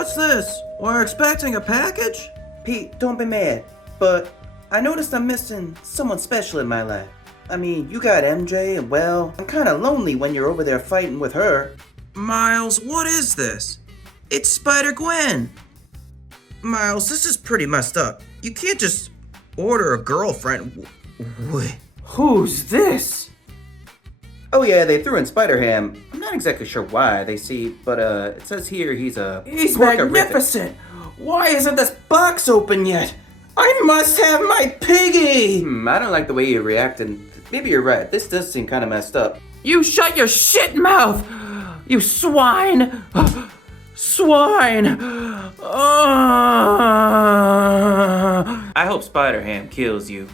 What's this? We're expecting a package? Pete, don't be mad, but I noticed I'm missing someone special in my life. I mean, you got MJ, and well, I'm kinda lonely when you're over there fighting with her. Miles, what is this? It's Spider-Gwen! Miles, this is pretty messed up. You can't just order a girlfriend. Wait. Who's this? Oh yeah, they threw in Spider-Ham. I'm not exactly sure why, they see, but it says here he's magnificent! Why isn't this box open yet? I must have my piggy! I don't like the way you react, and maybe you're right. This does seem kind of messed up. You shut your shit mouth! You swine! Swine! I hope Spider-Ham kills you.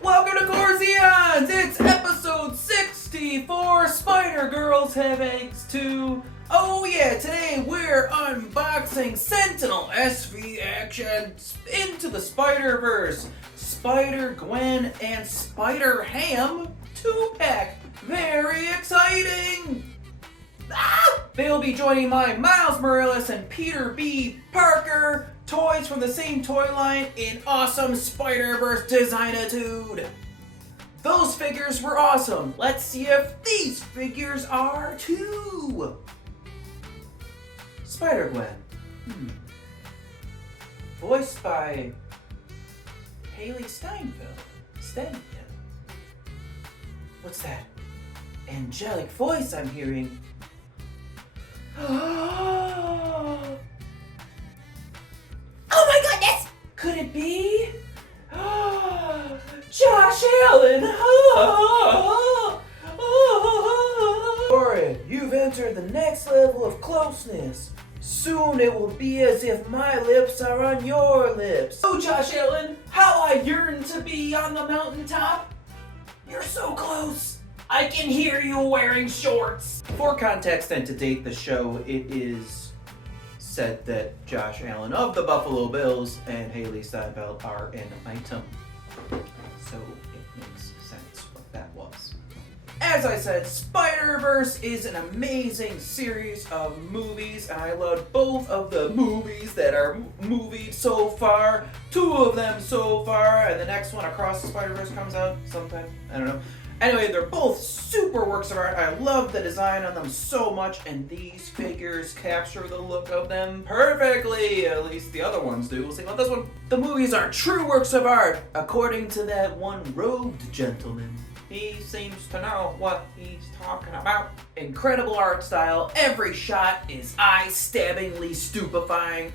Welcome to Corzeons! It's episode 64, Spider-Girls Have Eggs too. Oh yeah, today we're unboxing Sentinel SV Action Into the Spiderverse, Spider-Gwen and Spider-Ham 2-pack. Very exciting! They'll be joining my Miles Morales and Peter B. Parker toys from the same toy line in awesome Spider-Verse designitude. Those figures were awesome. Let's see if these figures are too. Spider-Gwen. Voiced by Haley Steinfeld. What's that angelic voice I'm hearing? Oh my goodness! Could it be? Josh Allen! Warren, you've entered the next level of closeness. Soon it will be as if my lips are on your lips. Oh, Josh Allen, how I yearn to be on the mountaintop. You're so close. I can hear you wearing shorts. For context and to date the show, it is said that Josh Allen of the Buffalo Bills and Haley Steinfeld are an item. So it makes sense what that was. As I said, Spider-Verse is an amazing series of movies, and I love both of the movies that are movied so far. 2 of them so far, and the next one, Across the Spider-Verse, comes out sometime. I don't know. Anyway, they're both super works of art. I love the design on them so much, and these figures capture the look of them perfectly. At least the other ones do. We'll see about this one. The movies are true works of art, according to that one robed gentleman. He seems to know what he's talking about. Incredible art style. Every shot is eye-stabbingly stupefying.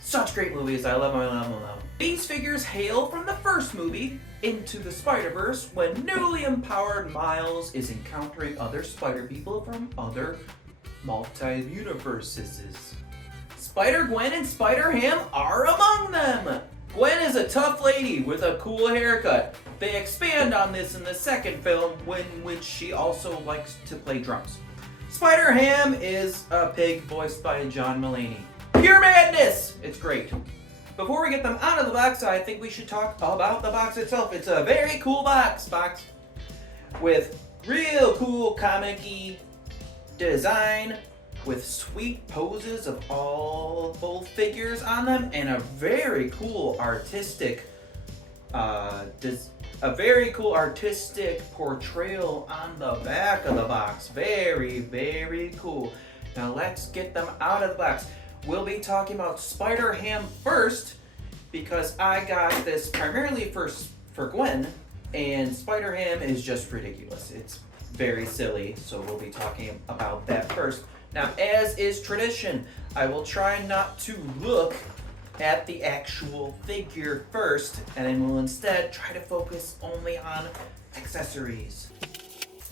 Such great movies. I love them, I love them, I love them. These figures hail from the first movie, Into the Spider-Verse, when newly empowered Miles is encountering other Spider-People from other multi-universes. Spider-Gwen and Spider-Ham are among them. Gwen is a tough lady with a cool haircut. They expand on this in the second film, in which she also likes to play drums. Spider-Ham is a pig voiced by John Mulaney. Pure madness! It's great. Before we get them out of the box, I think we should talk about the box itself. It's a very cool box with real cool comic-y design, with sweet poses of both figures on them, and a very cool artistic portrayal on the back of the box. Very, very cool. Now let's get them out of the box. We'll be talking about Spider-Ham first, because I got this primarily for Gwen, and Spider-Ham is just ridiculous. It's very silly, so we'll be talking about that first. Now, as is tradition, I will try not to look at the actual figure first, and I will instead try to focus only on accessories.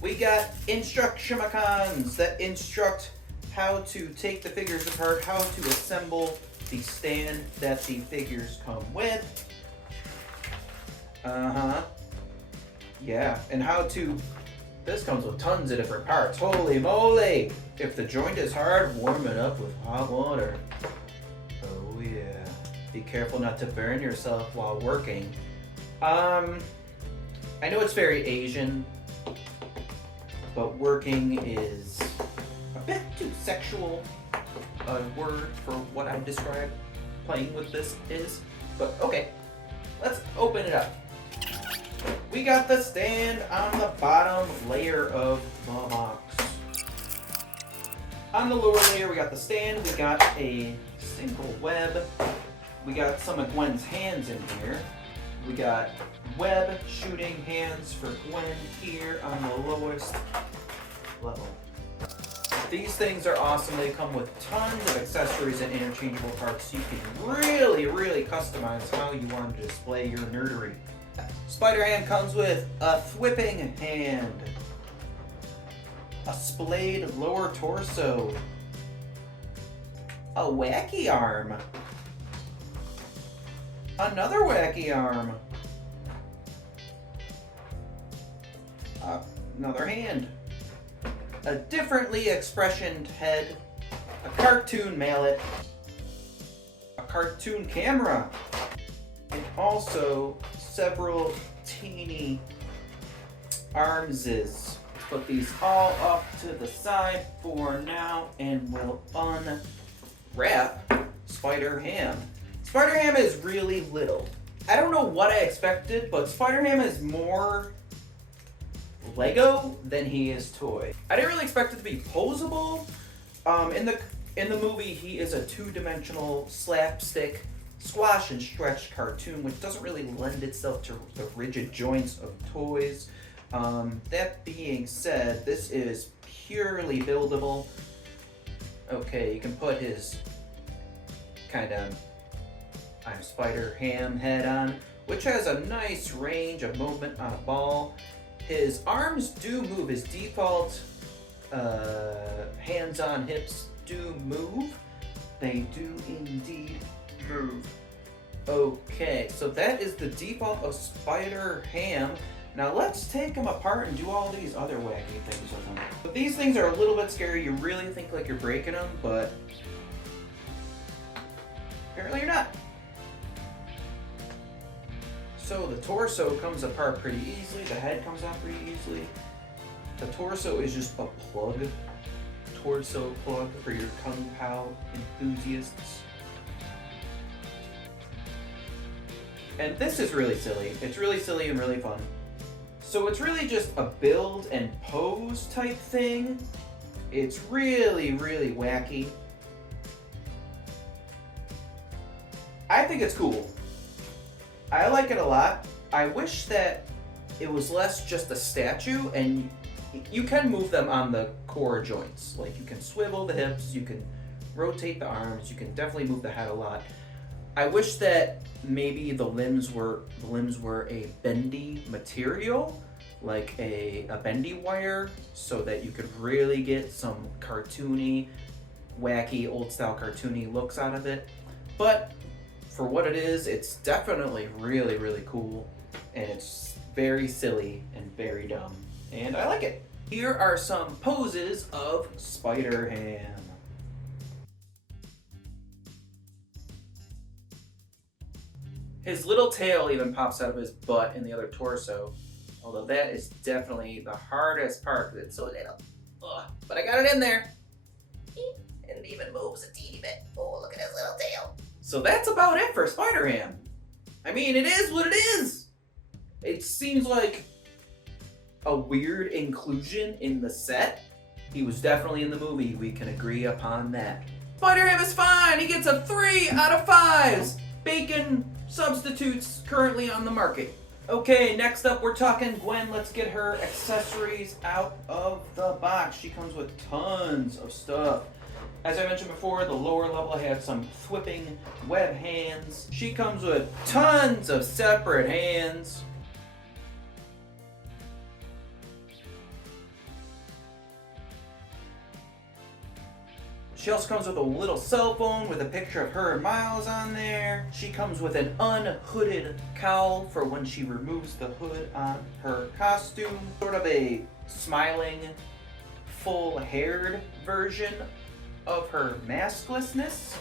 We got instructions that instruct how to take the figures apart, how to assemble the stand that the figures come with. Yeah, and how to... This comes with tons of different parts. Holy moly! If the joint is hard, warm it up with hot water. Oh yeah. Be careful not to burn yourself while working. I know it's very Asian, but working is a bit too sexual a word for what I described playing with this is. But okay, let's open it up. We got the stand on the bottom layer of the box. On the lower layer, we got the stand. We got a single web. We got some of Gwen's hands in here. We got web shooting hands for Gwen here on the lowest level. These things are awesome. They come with tons of accessories and interchangeable parts, so you can really, really customize how you want to display your nerdery. Spider-Ham comes with a whipping hand, a splayed lower torso, a wacky arm, another wacky arm, another hand, a differently expressioned head, a cartoon mallet, a cartoon camera, and also several teeny armses. Put these all off to the side for now, and we'll unwrap Spider-Ham. Spider-Ham is really little. I don't know what I expected, but Spider-Ham is more Lego than he is toy. I didn't really expect it to be posable. In the movie, he is a two-dimensional slapstick squash and stretch cartoon, which doesn't really lend itself to the rigid joints of toys. That being said, this is purely buildable. Okay, you can put his kind of I'm Spider-Ham head on, which has a nice range of movement on a ball. His arms do move. His default hands on hips do move. They do indeed move. Okay, so that is the default of Spider-Ham. Now let's take him apart and do all these other wacky things with him. But these things are a little bit scary. You really think like you're breaking them, but apparently you're not. So the torso comes apart pretty easily. The head comes out pretty easily. The torso is just a plug. Torso plug for your Kung Pao enthusiasts. And this is really silly. It's really silly and really fun. So it's really just a build and pose type thing. It's really, really wacky. I think it's cool. I like it a lot. I wish that it was less just a statue, and you can move them on the core joints. Like, you can swivel the hips, you can rotate the arms, you can definitely move the head a lot. I wish that maybe the limbs were a bendy material, like a bendy wire, so that you could really get some cartoony, wacky, old style cartoony looks out of it. But for what it is, it's definitely really, really cool, and it's very silly and very dumb, and I like it. Here are some poses of Spider-Ham. His little tail even pops out of his butt in the other torso, although that is definitely the hardest part because it's so little. Ugh. But I got it in there. And it even moves a teeny bit. Oh, look at his little tail. So that's about it for Spider-Ham. I mean, it is what it is. It seems like a weird inclusion in the set. He was definitely in the movie. We can agree upon that. Spider-Ham is fine. He gets a 3 out of 5. Bacon substitutes currently on the market. Okay, next up we're talking Gwen. Let's get her accessories out of the box. She comes with tons of stuff. As I mentioned before, the lower level had some thwipping web hands. She comes with tons of separate hands. She also comes with a little cell phone with a picture of her and Miles on there. She comes with an unhooded cowl for when she removes the hood on her costume. Sort of a smiling, full-haired version of her masklessness.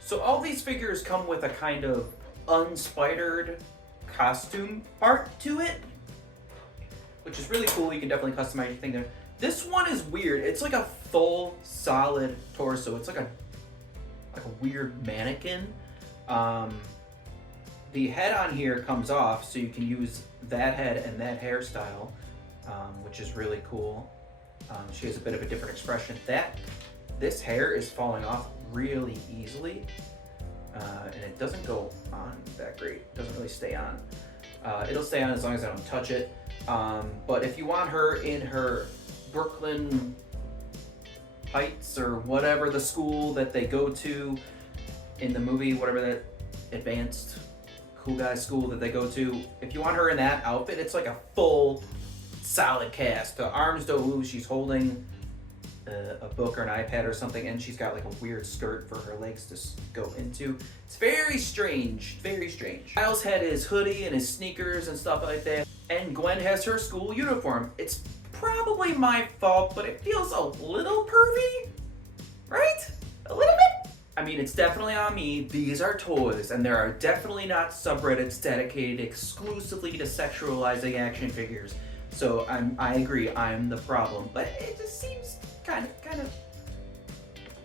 So all these figures come with a kind of unspidered costume art to it, which is really cool. You can definitely customize your thing there. This one is weird. It's like a full, solid torso. It's like a weird mannequin. The head on here comes off, so you can use that head and that hairstyle, which is really cool. She has a bit of a different expression. This hair is falling off really easily, and it doesn't go on that great. It doesn't really stay on. It'll stay on as long as I don't touch it. But if you want her in her Brooklyn Heights or whatever the school that they go to in the movie, whatever that advanced cool guy school that they go to, if you want her in that outfit, it's like a full solid cast. The arms don't move. She's holding a book or an iPad or something, and she's got like a weird skirt for her legs to go into. It's very strange, very strange. Miles had his hoodie and his sneakers and stuff like that, and Gwen has her school uniform. It's probably my fault, but it feels a little pervy, right? A little bit? I mean, it's definitely on me. These are toys, and there are definitely not subreddits dedicated exclusively to sexualizing action figures. So I agree, I'm the problem, but it just seems kind of,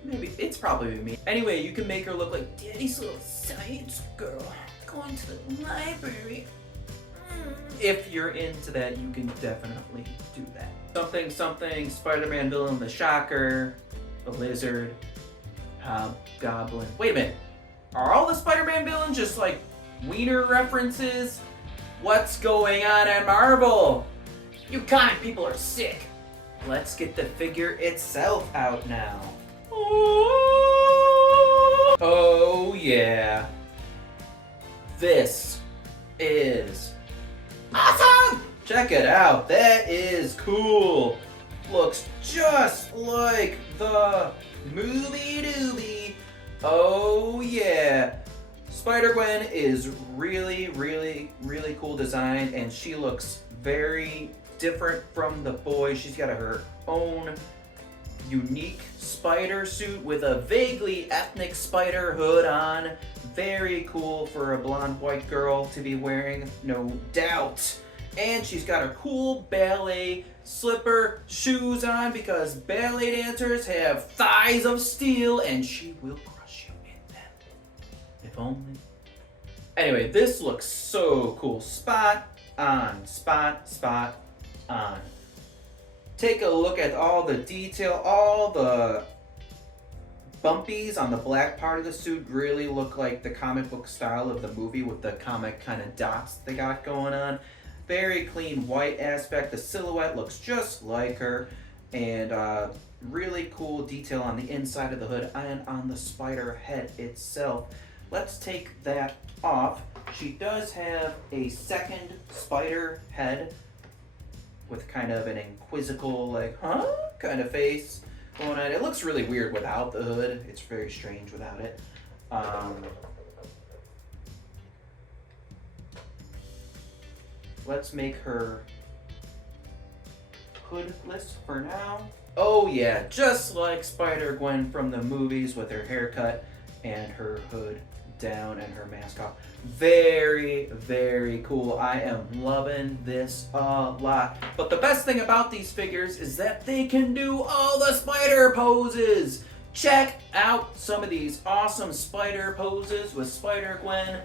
maybe it's probably me. Anyway, you can make her look like Daddy's little science girl going to the library. If you're into that, you can definitely do that. Something, Spider-Man villain, the Shocker, the Lizard, Goblin. Wait a minute, are all the Spider-Man villains just like wiener references? What's going on at Marvel? You comic people are sick. Let's get the figure itself out now. Oh yeah. This is awesome! Check it out. That is cool. Looks just like the movie doobie. Oh yeah. Spider-Gwen is really, really, really cool design, and she looks very different from the boys. She's got her own unique spider suit with a vaguely ethnic spider hood on. Very cool for a blonde white girl to be wearing, no doubt. And she's got her cool ballet slipper shoes on because ballet dancers have thighs of steel and she will crush you in them. If only. Anyway, this looks so cool. Spot on, spot on. Take a look at all the detail, all the bumpies on the black part of the suit really look like the comic book style of the movie with the comic kind of dots they got going on. Very clean white aspect. The silhouette looks just like her, and really cool detail on the inside of the hood and on the spider head itself. Let's take that off. She does have a second spider head with kind of an inquisical, like, huh? kind of face going on. It looks really weird without the hood. It's very strange without it. Let's make her hoodless for now. Oh yeah, just like Spider-Gwen from the movies with her haircut and her hood down and her mask off. Very, very cool. I am loving this a lot. But the best thing about these figures is that they can do all the spider poses. Check out some of these awesome spider poses with Spider-Gwen.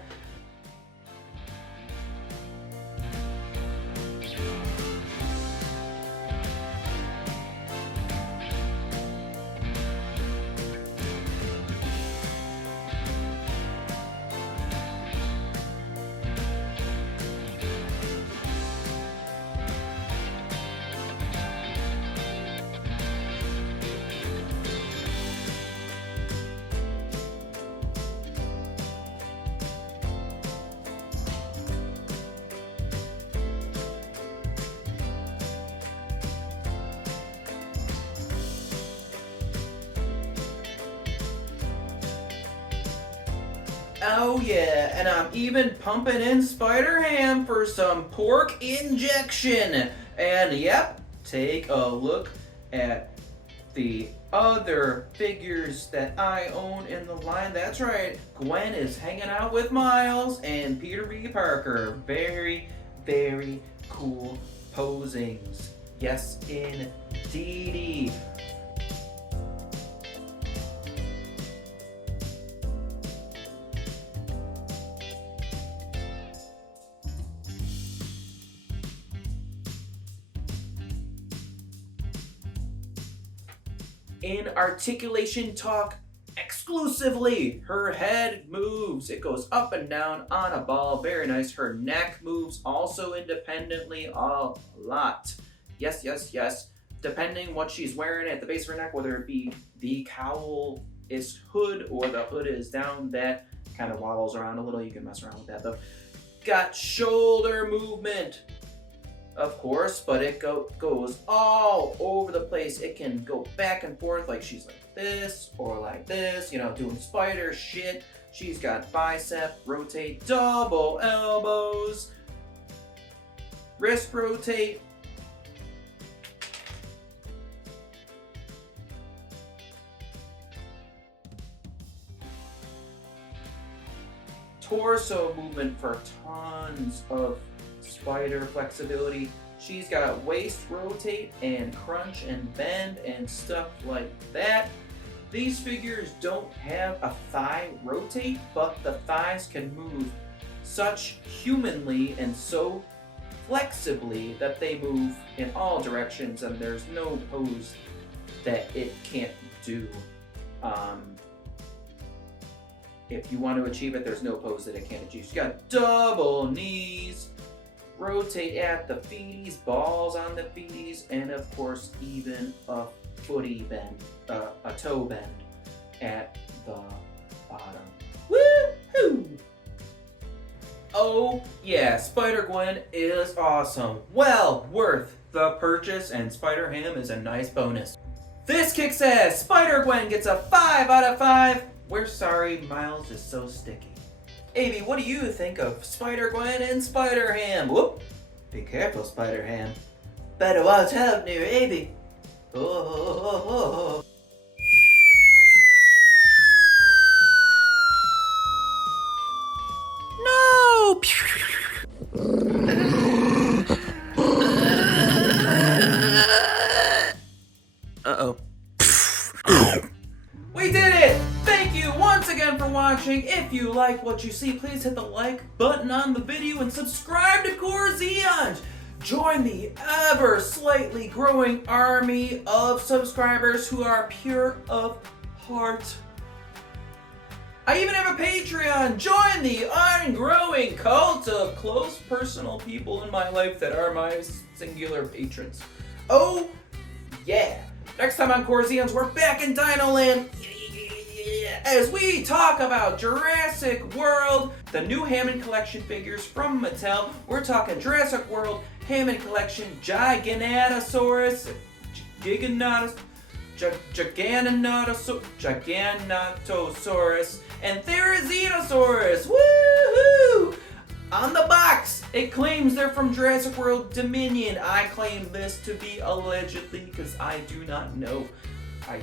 Oh yeah, and I'm even pumping in Spider-Ham for some pork injection. And yep, take a look at the other figures that I own in the line. That's right, Gwen is hanging out with Miles and Peter B. Parker. Very, very cool posings. Yes, indeedy. In articulation talk exclusively, her head moves. It goes up and down on a ball. Very nice. Her neck moves also independently a lot. Yes, yes, yes. Depending what she's wearing at the base of her neck, whether it be the cowl is hood or the hood is down, that kind of wobbles around a little. You can mess around with that though. Got shoulder movement, of course, but it goes all over the place. It can go back and forth like she's like this or like this, you know, doing spider shit. She's got bicep rotate, double elbows, wrist rotate. Torso movement for tons of spider flexibility. She's got waist rotate and crunch and bend and stuff like that. These figures don't have a thigh rotate, but the thighs can move such humanly and so flexibly that they move in all directions, and there's no pose that it can't do. If you want to achieve it, there's no pose that it can't achieve. She's got double knees, rotate at the feeties, balls on the feeties, and of course even a footy bend, a toe bend at the bottom. Woohoo! Oh yeah, Spider-Gwen is awesome. Well worth the purchase, and Spider-Ham is a nice bonus. This kicks ass. Spider-Gwen gets a 5 out of 5. We're sorry Miles is so sticky. Abey, what do you think of Spider-Gwen and Spider-Ham? Whoop! Be careful, Spider-Ham. Better watch out near Abey. Oh. No! Uh-oh. We did it! Thank you once again for watching. If you like what you see, please hit the like button on the video and subscribe to Corzeons. Join the ever slightly growing army of subscribers who are pure of heart. I even have a Patreon. Join the ungrowing cult of close personal people in my life that are my singular patrons. Oh, yeah. Next time on Corzeons, we're back in Dino Land as we talk about Jurassic World, the new Hammond Collection figures from Mattel. We're talking Jurassic World, Hammond Collection, Giganotosaurus, Giganotosaurus, and Therizinosaurus. Woohoo! On the box, it claims they're from Jurassic World Dominion. I claim this to be allegedly because I do not know. I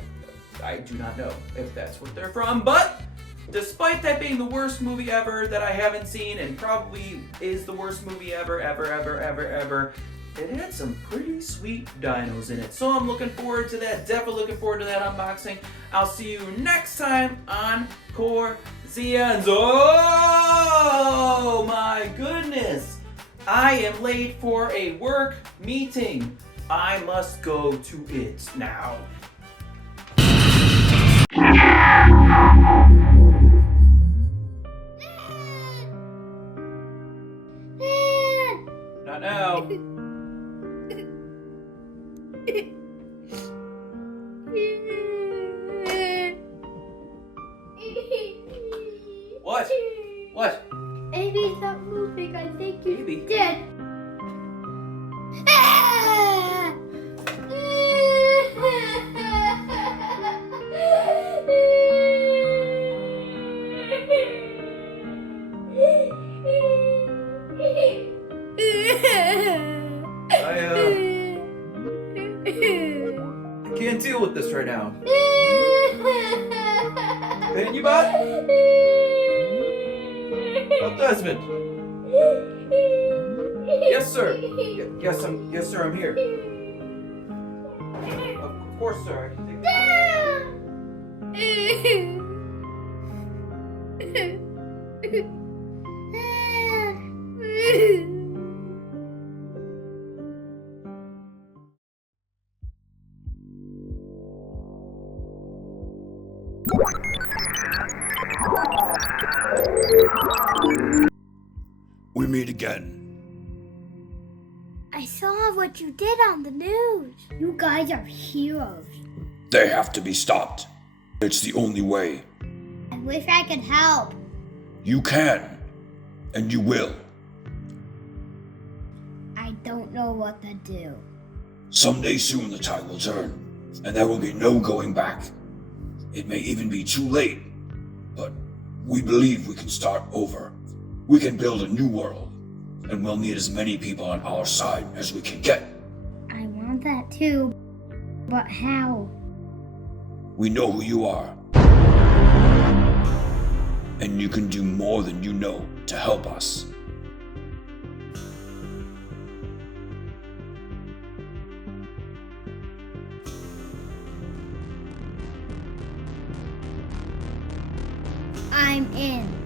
do not know if that's what they're from, but despite that being the worst movie ever that I haven't seen, and probably is the worst movie ever, it had some pretty sweet dinos in it. So I'm looking forward to that, definitely looking forward to that unboxing. I'll see you next time on Corzeons. Oh my goodness! I am late for a work meeting. I must go to it now. Not now. What? What? Abey, stop moving. I think you're Abey? dead. can't deal with this right now. Can you, bud? Oh, Desmond. Yes, sir. Yes, sir, I'm here. Of course, sir. I can take We meet again. I saw what you did on the news. You guys are heroes. They have to be stopped. It's the only way. I wish I could help. You can. And you will. I don't know what to do. Someday soon the tide will turn, and there will be no going back. It may even be too late, but we believe we can start over. We can build a new world, and we'll need as many people on our side as we can get. I want that too, but how? We know who you are. And you can do more than you know to help us. I'm in.